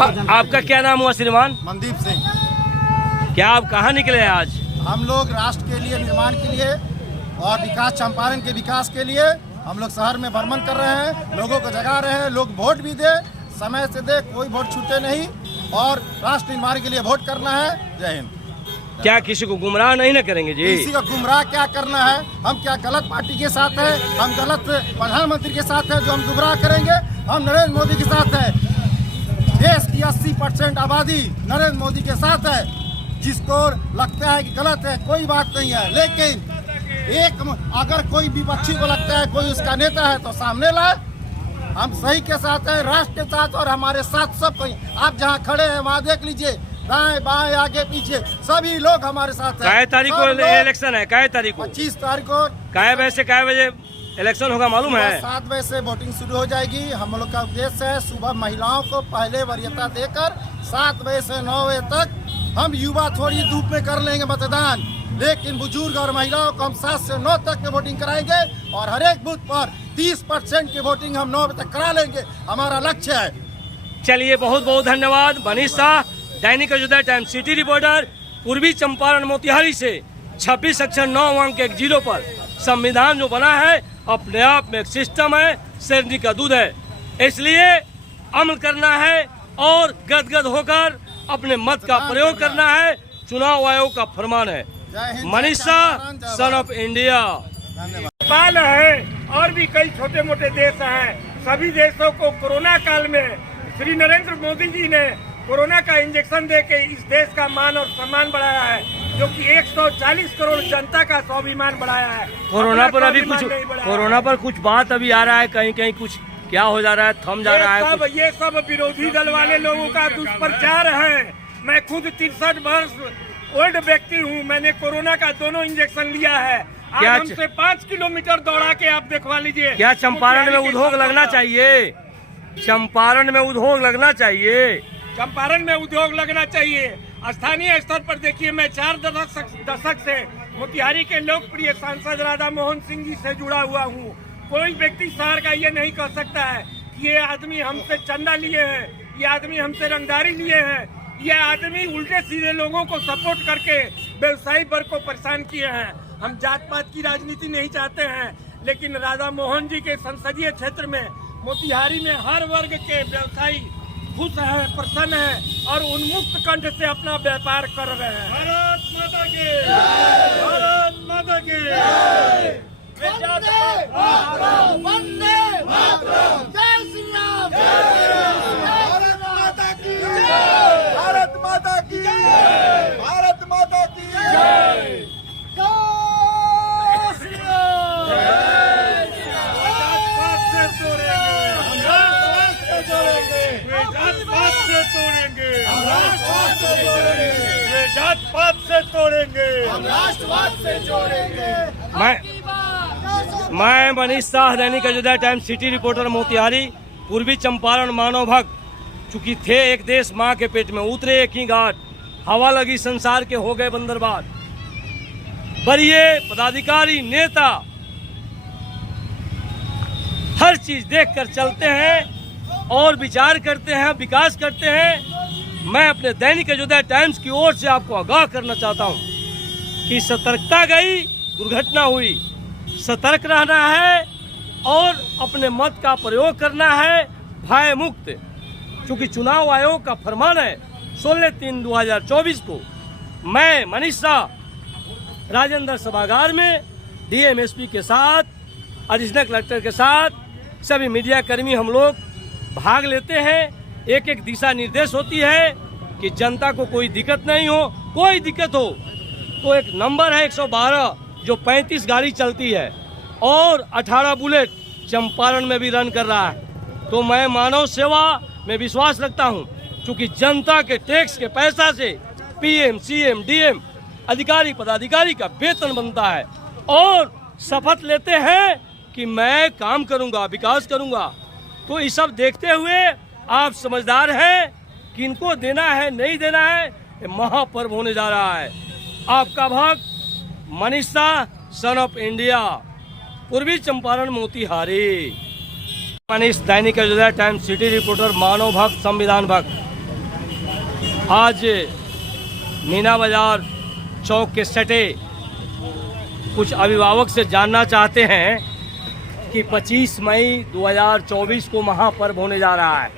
आपका क्या नाम हुआ श्रीमान? मनदीप सिंह। क्या आप कहाँ निकले आज? हम लोग राष्ट्र के लिए, निर्माण के लिए और विकास, चंपारण के विकास के लिए हम लोग शहर में भ्रमण कर रहे हैं, लोगों को जगा रहे हैं। लोग वोट भी दे, समय से दे, कोई वोट छूटे नहीं और राष्ट्र निर्माण के लिए वोट करना है। जय हिंद। क्या किसी को गुमराह नहीं न करेंगे जी? किसी को गुमराह क्या करना है? हम क्या गलत पार्टी के साथ है? हम गलत प्रधानमंत्री के साथ है जो हम गुमराह करेंगे? हम नरेंद्र मोदी के साथ है। देश की 80% आबादी नरेंद्र मोदी के साथ है। जिसको लगता है कि गलत है, कोई बात नहीं है, लेकिन अगर कोई विपक्षी को लगता है कोई उसका नेता है तो सामने लाए। हम सही के साथ हैं, राष्ट्र के साथ, और हमारे साथ सब कोई। आप जहाँ खड़े हैं वहाँ देख लीजिए, दाएं बाएं आगे पीछे सभी लोग हमारे साथ हैं। कै तारीख को इलेक्शन है? कै तारीख को? 25 तारीख को। कै बजे इलेक्शन होगा मालूम है? 7 बजे से वोटिंग शुरू हो जाएगी। हम लोग का उद्देश्य है सुबह महिलाओं को पहले वरीयता देकर 7 बजे से 9 बजे तक हम युवा थोड़ी धूप में कर लेंगे मतदान, लेकिन बुजुर्ग और महिलाओं को हम 7 से 9 तक के वोटिंग कराएंगे और हर एक बूथ पर 30% की वोटिंग हम 9 बजे तक करा लेंगे। हमारा लक्ष्य है। चलिए, बहुत बहुत धन्यवाद। मनीष शाह, दैनिक अयोध्या टाइम्स सिटी रिपोर्टर, पूर्वी चंपारण मोतिहारी से। 26 अक्षर 9 अंक के 0 पर संविधान जो बना है अपने आप में एक सिस्टम है, शेरनी का दूध है, इसलिए अमल करना है और गदगद होकर अपने मत का प्रयोग करना है। चुनाव आयोग का फरमान है। Manish Shah, son of India. Nepal है और भी कई छोटे मोटे देश हैं। सभी देशों को कोरोना काल में श्री नरेंद्र मोदी जी ने कोरोना का इंजेक्शन देके इस देश का मान और सम्मान बढ़ाया है, जो कि 140 करोड़ जनता का स्वाभिमान बढ़ाया है। कोरोना पर कुछ बात अभी आ रहा है, कहीं कहीं कुछ क्या हो जा रहा है, थम जा रहा है। ये सब विरोधी दल वाले लोगों का दुष्प्रचार है। मैं खुद 63 वर्ष ओल्ड व्यक्ति हूँ। मैंने कोरोना का दोनों इंजेक्शन लिया है। आज हमसे 5 किलोमीटर दौड़ा के आप देखवा लीजिए। क्या चंपारण में उद्योग लगना चाहिए? चंपारण में उद्योग लगना चाहिए। चंपारण में उद्योग लगना चाहिए। स्थानीय स्तर पर देखिए, मैं 4 दशक से मोतिहारी के लोकप्रिय सांसद राधा मोहन सिंह जी से जुड़ा हुआ हूँ। कोई व्यक्ति शहर का ये नहीं कह सकता है कि ये आदमी हमसे चंदा लिए हैं, ये आदमी हमसे रंगदारी लिए हैं, ये आदमी उल्टे सीधे लोगों को सपोर्ट करके व्यवसायी वर्ग को परेशान किए हैं। हम जात पात की राजनीति नहीं चाहते हैं, लेकिन राधा मोहन जी के संसदीय क्षेत्र में मोतिहारी में हर वर्ग के व्यवसायी खुश है, प्रसन्न है और उन्मुक्त कंठ से अपना व्यापार कर रहे हैं। भारत माता की जय! भारत माता की जय! वंदे मातरम! जय श्री राम! भारत माता की जय! भारत माता की जय! भारत माता की जय! जय श्री राम! जय श्री राम! जात-पात से तोड़ेंगे, हम राष्ट्रवाद से जोड़ेंगे। वे जात-पात से तोड़ेंगे, हम राष्ट्रवाद से जोड़ेंगे। वे जात-पात से तोड़ेंगे, हम राष्ट्रवाद से जोड़ेंगे। मैं मनीष शाह, दैनिक Ayodhya times city reporter, Motihari, पूर्वी चंपारण मानव भक्त। चूंकि थे एक देश माँ के पेट में, उतरे एक ही घाट, हवा लगी संसार के हो गए बंदरबाट। बड़िए पदाधिकारी नेता हर चीज देखकर चलते हैं और विचार करते हैं, विकास करते हैं। मैं अपने दैनिक अयोध्या टाइम्स की ओर से आपको आगाह करना चाहता हूं कि सतर्कता गई, दुर्घटना हुई। सतर्क रहना है और अपने मत का प्रयोग करना है भय मुक्त। क्योंकि चुनाव आयोग का फरमान है 16/3/2024 को। मैं मनीष शाह राजेंद्र सभागार में डीएमएसपी के साथ, एडिशनल कलेक्टर के साथ, सभी मीडिया कर्मी हम लोग भाग लेते हैं। एक एक दिशा निर्देश होती है कि जनता को कोई दिक्कत नहीं हो। कोई दिक्कत हो तो एक नंबर है 112, जो 35 गाड़ी चलती है और 18 बुलेट चंपारण में भी रन कर रहा है। तो मैं मानव सेवा में विश्वास रखता हूं, क्योंकि जनता के टैक्स के पैसा से पीएम, सीएम, डीएम, अधिकारी पदाधिकारी का वेतन बनता है और शपथ लेते हैं कि मैं काम करूंगा, विकास करूंगा। तो ये सब देखते हुए आप समझदार हैं कि इनको देना है नहीं देना है, ये महापर्व होने जा रहा है। आपका भक्त Manish Shah, son of India, पूर्वी चंपारण मोतिहारी। मनीष, दैनिक अयोध्या टाइम्स सिटी रिपोर्टर, मानव भक्त, संविधान भक्त। आज मीना बाजार चौक के सटे कुछ अभिभावक से जानना चाहते हैं कि 25 मई 2024 को महापर्व होने जा रहा है,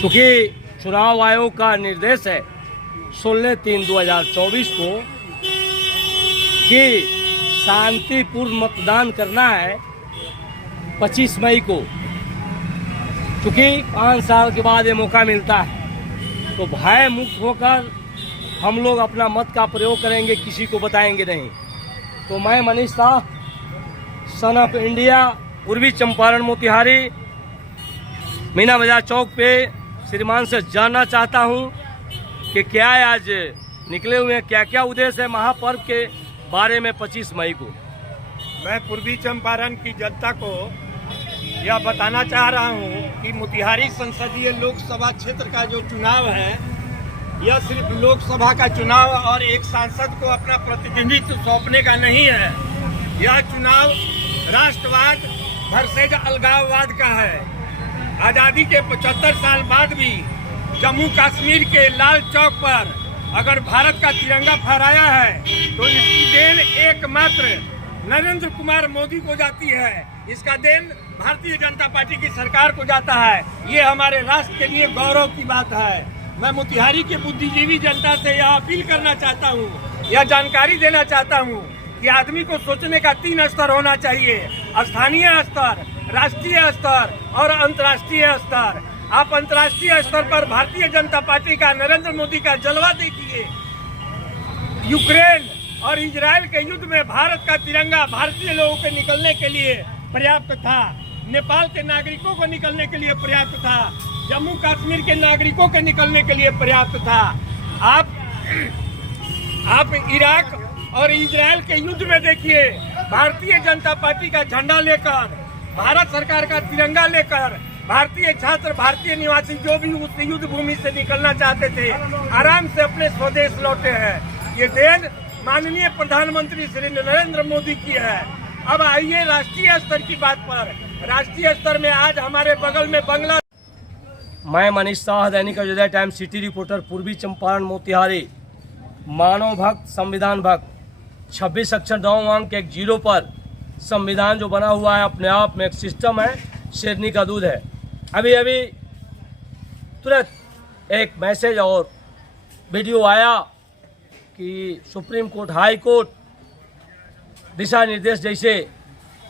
क्योंकि चुनाव आयोग का निर्देश है 16/3/2024 को कि शांतिपूर्ण मतदान करना है 25 मई को, क्योंकि 5 साल के बाद ये मौका मिलता है। तो भय मुक्त होकर हम लोग अपना मत का प्रयोग करेंगे, किसी को बताएंगे नहीं। तो मैं Manish Shah, son of India, पूर्वी चंपारण मोतिहारी, मीना बाजार चौक पे श्रीमान से जानना चाहता हूँ कि क्या आज निकले हुए हैं, क्या क्या उद्देश्य है महापर्व के बारे में 25 मई को। मैं पूर्वी चंपारण की जनता को यह बताना चाह रहा हूँ कि मोतिहारी संसदीय लोकसभा क्षेत्र का जो चुनाव है, यह सिर्फ लोकसभा का चुनाव और एक सांसद को अपना प्रतिनिधित्व सौंपने का नहीं है। यह चुनाव राष्ट्रवाद वर्सेज अलगाववाद का है। आज़ादी के 75 साल बाद भी जम्मू कश्मीर के लाल चौक पर अगर भारत का तिरंगा फहराया है तो इसकी देन एकमात्र नरेंद्र कुमार मोदी को जाती है। इसका देन भारतीय जनता पार्टी की सरकार को जाता है। ये हमारे राष्ट्र के लिए गौरव की बात है। मैं मोतिहारी के बुद्धिजीवी जनता से यह अपील करना चाहता हूँ, यह जानकारी देना चाहता हूँ कि आदमी को सोचने का 3 स्तर होना चाहिए: स्थानीय स्तर, राष्ट्रीय स्तर और अंतर्राष्ट्रीय स्तर। आप अंतर्राष्ट्रीय स्तर पर भारतीय जनता पार्टी का, नरेंद्र मोदी का जलवा देखिए। यूक्रेन और इजराइल के युद्ध में भारत का तिरंगा भारतीय लोगों के निकलने के लिए पर्याप्त था, नेपाल के नागरिकों को निकलने के लिए पर्याप्त था, जम्मू कश्मीर के नागरिकों के निकलने के लिए पर्याप्त था। आप इराक और इजराइल के युद्ध में देखिए, भारतीय जनता पार्टी का झंडा लेकर, भारत सरकार का तिरंगा लेकर भारतीय छात्र, भारतीय निवासी जो भी उस युद्ध भूमि से निकलना चाहते थे, आराम से अपने स्वदेश लौटे हैं। ये देन माननीय प्रधानमंत्री श्री नरेंद्र मोदी की है। अब आइए राष्ट्रीय स्तर की बात पर। राष्ट्रीय स्तर में आज हमारे बगल में बंगला। मैं मनीष शाह, दैनिक अयोध्या टाइम्स सिटी रिपोर्टर, पूर्वी चंपारण मोतिहारी, मानव भक्त, संविधान भक्त। 26 अक्षर 9 अंक 1 0 पर संविधान जो बना हुआ है अपने आप में एक सिस्टम है, शेरनी का दूध है। अभी अभी तुरंत एक मैसेज और वीडियो आया कि सुप्रीम कोर्ट, हाई कोर्ट दिशा निर्देश जैसे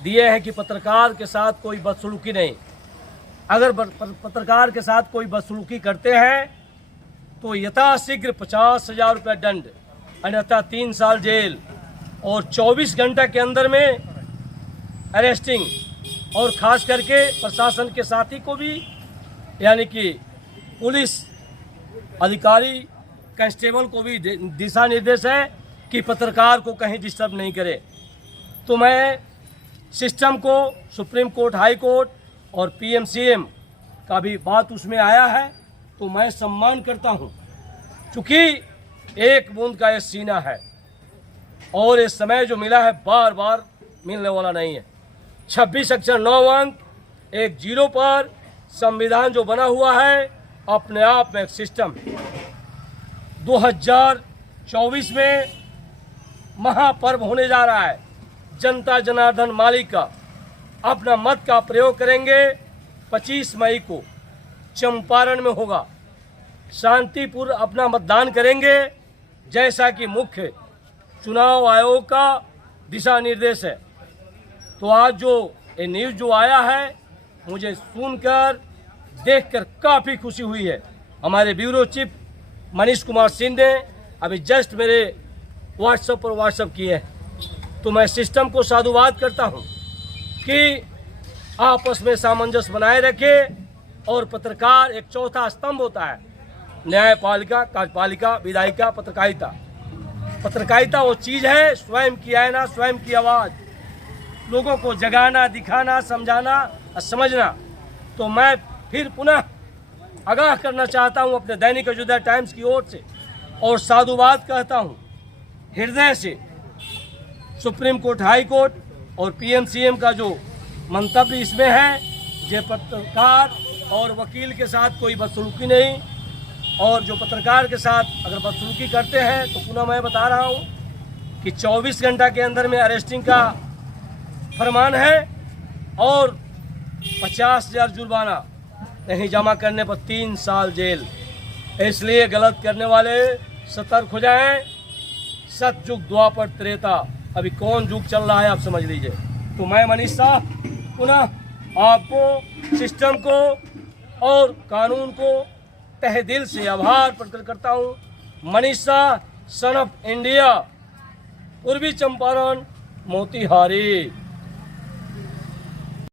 दिए हैं कि पत्रकार के साथ कोई बदसलूकी नहीं। अगर पत्रकार के साथ कोई बदसलूकी करते हैं तो यथाशीघ्र 50,000 रुपये दंड, अन्यथा 3 साल जेल और 24 घंटे के अंदर में अरेस्टिंग, और खास करके प्रशासन के साथी को भी, यानी कि पुलिस अधिकारी, कांस्टेबल को भी दिशा निर्देश है कि पत्रकार को कहीं डिस्टर्ब नहीं करे। तो मैं सिस्टम को, सुप्रीम कोर्ट, हाई कोर्ट और पीएमसीएम का भी बात उसमें आया है, तो मैं सम्मान करता हूं, क्योंकि एक बूंद का ये सीना है और ये समय जो मिला है बार बार मिलने वाला नहीं है। 26 अक्षर 9 अंक 1 0 पर संविधान जो बना हुआ है अपने आप में एक सिस्टम। 2024 में महापर्व होने जा रहा है। जनता जनार्दन मालिक का अपना मत का प्रयोग करेंगे। 25 मई को चंपारण में होगा। शांतिपूर्ण अपना मतदान करेंगे, जैसा कि मुख्य चुनाव आयोग का दिशा निर्देश है। तो आज जो ये न्यूज़ जो आया है, मुझे सुनकर, देखकर काफ़ी खुशी हुई है। हमारे ब्यूरो चीफ मनीष कुमार सिंह ने अभी जस्ट मेरे व्हाट्सएप पर व्हाट्सएप किए हैं। तो मैं सिस्टम को साधुवाद करता हूं कि आपस में सामंजस्य बनाए रखे, और पत्रकार एक चौथा स्तंभ होता है। न्यायपालिका, कार्यपालिका, विधायिका, पत्रकारिता। पत्रकारिता वो चीज़ है, स्वयं की आईना, स्वयं की आवाज़, लोगों को जगाना, दिखाना, समझाना और समझना। तो मैं फिर पुनः आगाह करना चाहता हूं अपने दैनिक अयोध्या टाइम्स की ओर से, और साधुवाद कहता हूं हृदय से सुप्रीम कोर्ट, हाई कोर्ट और पीएमसीएम का जो मंतव्य इसमें है, जे पत्रकार और वकील के साथ कोई बदसलूकी नहीं, और जो पत्रकार के साथ अगर बदसलूकी करते हैं तो पुनः मैं बता रहा हूँ कि 24 घंटा के अंदर में अरेस्टिंग का फरमान है और 50,000 जुर्माना नहीं जमा करने पर 3 साल जेल। इसलिए गलत करने वाले सतर्क हो जाएं। सतयुग द्वापर त्रेता, अभी कौन युग चल रहा है आप समझ लीजिए। तो मैं मनीष शाह पुनः आपको, सिस्टम को और कानून को तहे दिल से आभार प्रकट करता हूँ। Manish Shah, son of India, पूर्वी चंपारण, मोतिहारी।